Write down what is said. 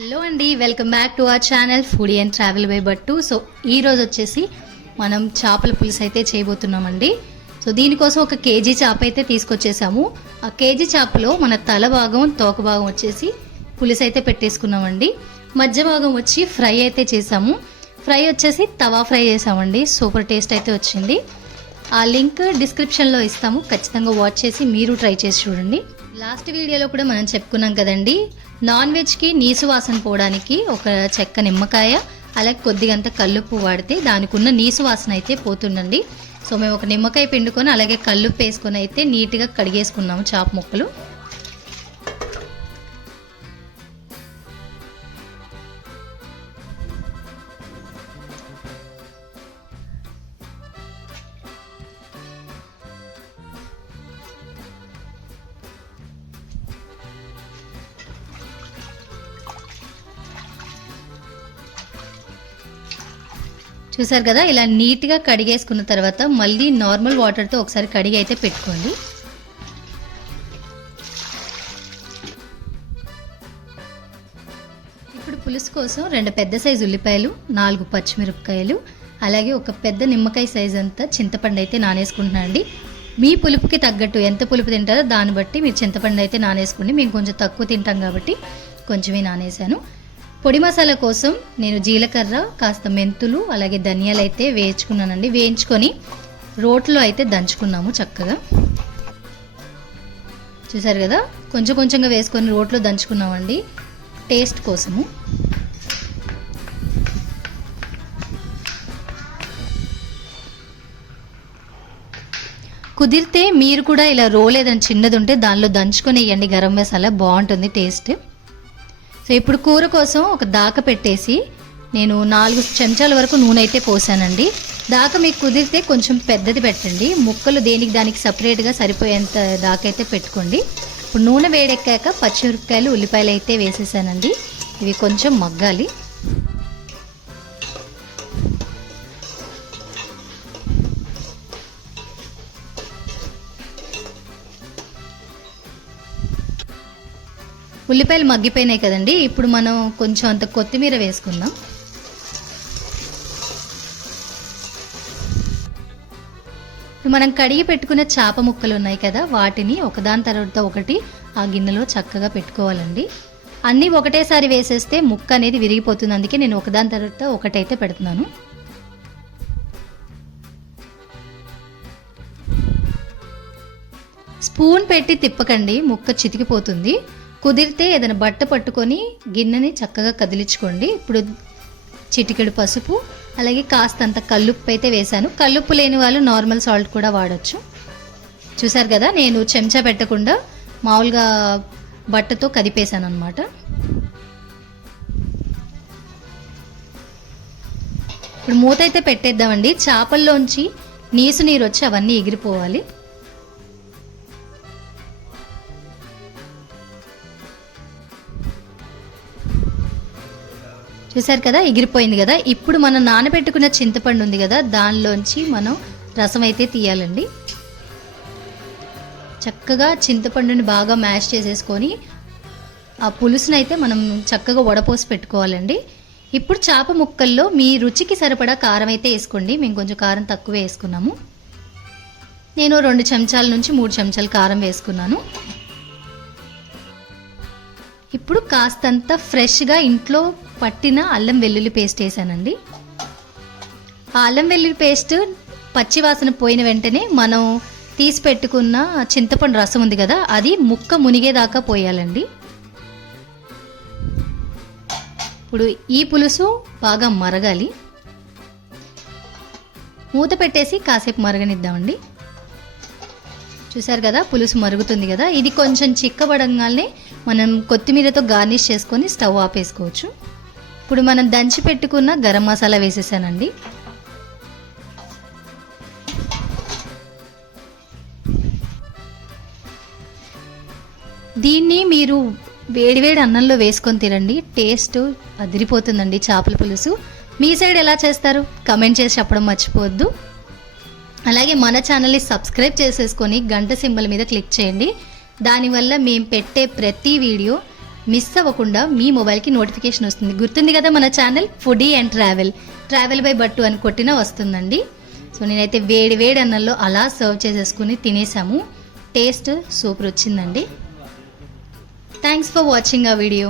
Hello అండి, welcome back to our channel foodie and travel by Battu. So ఈరోజు వచ్చేసి మనం చేపల పులుసు అయితే చేయబోతున్నామండి. సో దీనికోసం ఒక కేజీ చేప అయితే తీసుకొచ్చేసాము. ఆ కేజీ చేపలో మన తల భాగం తోక భాగం వచ్చేసి పులుసు అయితే పెట్టేసుకున్నామండి. మధ్య భాగం వచ్చి ఫ్రై అయితే చేసాము. ఫ్రై వచ్చేసి తవా ఫ్రై చేసామండి. సూపర్ టేస్ట్ అయితే వచ్చింది. ఆ లింక్ డిస్క్రిప్షన్లో ఇస్తాము, ఖచ్చితంగా వాచ్ చేసి మీరు ట్రై చేసి చూడండి. లాస్ట్ వీడియోలో కూడా మనం చెప్పుకున్నాం కదండి, నాన్ వెజ్కి నీసు వాసన పోవడానికి ఒక చెక్క నిమ్మకాయ అలాగే కొద్దిగంత కల్లుప్పు వాడితే దానికి ఉన్న నీసు వాసన అయితే పోతుందండి. సో మేము ఒక నిమ్మకాయ పిండుకొని అలాగే కల్లుప్పు వేసుకొని అయితే నీట్గా కడిగేసుకున్నాము చేప ముక్కలు. చూసారు కదా, ఇలా నీట్గా కడిగేసుకున్న తర్వాత మళ్ళీ నార్మల్ వాటర్తో ఒకసారి కడిగి అయితే పెట్టుకోండి. ఇప్పుడు పులుసు కోసం 2 పెద్ద సైజు ఉల్లిపాయలు, 4 పచ్చిమిరపకాయలు, అలాగే ఒక పెద్ద నిమ్మకాయ సైజు అంతా చింతపండు అయితే నానేసుకుంటున్నాను అండి. మీ పులుపుకి తగ్గట్టు ఎంత పులుపు తింటారో దాన్ని బట్టి మీరు చింతపండు అయితే నానేసుకోండి. మేము కొంచెం తక్కువ తింటాం కాబట్టి కొంచెమే నానేసాను. పొడి మసాలా కోసం నేను జీలకర్ర, కాస్త మెంతులు, అలాగే ధనియాలు అయితే వేయించుకున్నానండి. వేయించుకొని రోట్లో అయితే దంచుకున్నాము చక్కగా. చూసారు కదా, కొంచెం కొంచెంగా వేసుకొని రోట్లో దంచుకున్నామండి టేస్ట్ కోసము. కుదిరితే మీరు కూడా ఇలా రోల్ ఏదైనా చిన్నది ఉంటే దానిలో దంచుకొని వేయండి గరం మసాలా, బాగుంటుంది టేస్ట్. సో ఇప్పుడు కూర కోసం ఒక దాక పెట్టేసి నేను 4 చెంచాల వరకు నూనె అయితే పోసానండి. దాక మీకు కుదిరితే కొంచెం పెద్దది పెట్టండి, ముక్కలు దేనికి దానికి సపరేట్గా సరిపోయేంత దాక అయితే పెట్టుకోండి. ఇప్పుడు నూనె వేడెక్కాక పచ్చిమిరపకాయలు, ఉల్లిపాయలు అయితే వేసేసానండి. ఇవి కొంచెం మగ్గాలి. ఉల్లిపాయలు మగ్గిపోయినాయి కదండి, ఇప్పుడు మనం కొంచెం అంత కొత్తిమీర వేసుకుందాం. మనం కడిగి పెట్టుకున్న చేప ముక్కలు ఉన్నాయి కదా, వాటిని ఒకదాని తర్వాత ఒకటి ఆ గిన్నెలో చక్కగా పెట్టుకోవాలండి. అన్నీ ఒకటేసారి వేసేస్తే ముక్క అనేది విరిగిపోతుంది, అందుకే నేను ఒకదాని తర్వాత ఒకటైతే పెడుతున్నాను. స్పూన్ పెట్టి తిప్పకండి, ముక్క చితికిపోతుంది. కుదిరితే ఏదైనా బట్ట పట్టుకొని గిన్నెని చక్కగా కదిలించుకోండి. ఇప్పుడు చిటికెడు పసుపు, అలాగే కాస్తంత కల్లుప్పు అయితే వేసాను. కల్లుప్పు లేని వాళ్ళు నార్మల్ సాల్ట్ కూడా వాడచ్చు. చూసారు కదా, నేను చెంచా పెట్టకుండా మామూలుగా బట్టతో కదిపేశాను అనమాట. ఇప్పుడు మూత అయితే పెట్టేద్దామండి. చేపల్లోంచి నీసు నీరు వచ్చి అవన్నీ ఎగిరిపోవాలి. చూసారు కదా, ఎగిరిపోయింది కదా. ఇప్పుడు మనం నానబెట్టుకున్న చింతపండు ఉంది కదా, దానిలోంచి మనం రసం అయితే తీయాలండి. చక్కగా చింతపండుని బాగా మ్యాష్ చేసేసుకొని ఆ పులుసుని అయితే మనం చక్కగా వడపోసి పెట్టుకోవాలండి. ఇప్పుడు చేప ముక్కల్లో మీ రుచికి సరిపడా కారం అయితే వేసుకోండి. మేము కొంచెం కారం తక్కువ వేసుకున్నాము. నేను 2 చెంచాల నుంచి 3 చెంచాలు కారం వేసుకున్నాను. ఇప్పుడు కాస్తంత ఫ్రెష్గా ఇంట్లో పట్టిన అల్లం వెల్లుల్లి పేస్ట్ వేసానండి. ఆ అల్లం వెల్లుల్లి పేస్ట్ పచ్చి వాసన పోయిన వెంటనే మనం తీసి పెట్టుకున్న చింతపండు రసం ఉంది కదా, అది ముక్క మునిగేదాకా పోయాలండి. ఇప్పుడు ఈ పులుసు బాగా మరగాలి. మూత పెట్టేసి కాసేపు మరగనిద్దామండి. చూసారు కదా, పులుసు మరుగుతుంది కదా. ఇది కొంచెం చిక్కబడంగానే మనం కొత్తిమీరతో గార్నిష్ చేసుకొని స్టవ్ ఆపేసుకోవచ్చు. ఇప్పుడు మనం దంచి పెట్టుకున్న గరం మసాలా వేసేసానండి. దీన్ని మీరు వేడివేడి అన్నంలో వేసుకొని తినండి, టేస్ట్ అదిరిపోతుందండి చేపల పులుసు. మీ సైడ్ ఎలా చేస్తారు కమెంట్ చేసి చెప్పడం మర్చిపోవద్దు. అలాగే మన ఛానల్ని సబ్స్క్రైబ్ చేసేసుకొని గంట సింబల్ మీద క్లిక్ చేయండి. దానివల్ల మేము పెట్టే ప్రతి వీడియో మిస్ అవ్వకుండా మీ మొబైల్కి నోటిఫికేషన్ వస్తుంది. గుర్తుంది కదా మన channel foodie and travel by Battu అని కొట్టినా వస్తుందండి. సో నేనైతే వేడి వేడి అన్నంలో అలా సర్వ్ చేసేసుకుని తినేసాము. టేస్ట్ సూపర్ వచ్చిందండి. థ్యాంక్స్ ఫర్ వాచింగ్ ఆ వీడియో.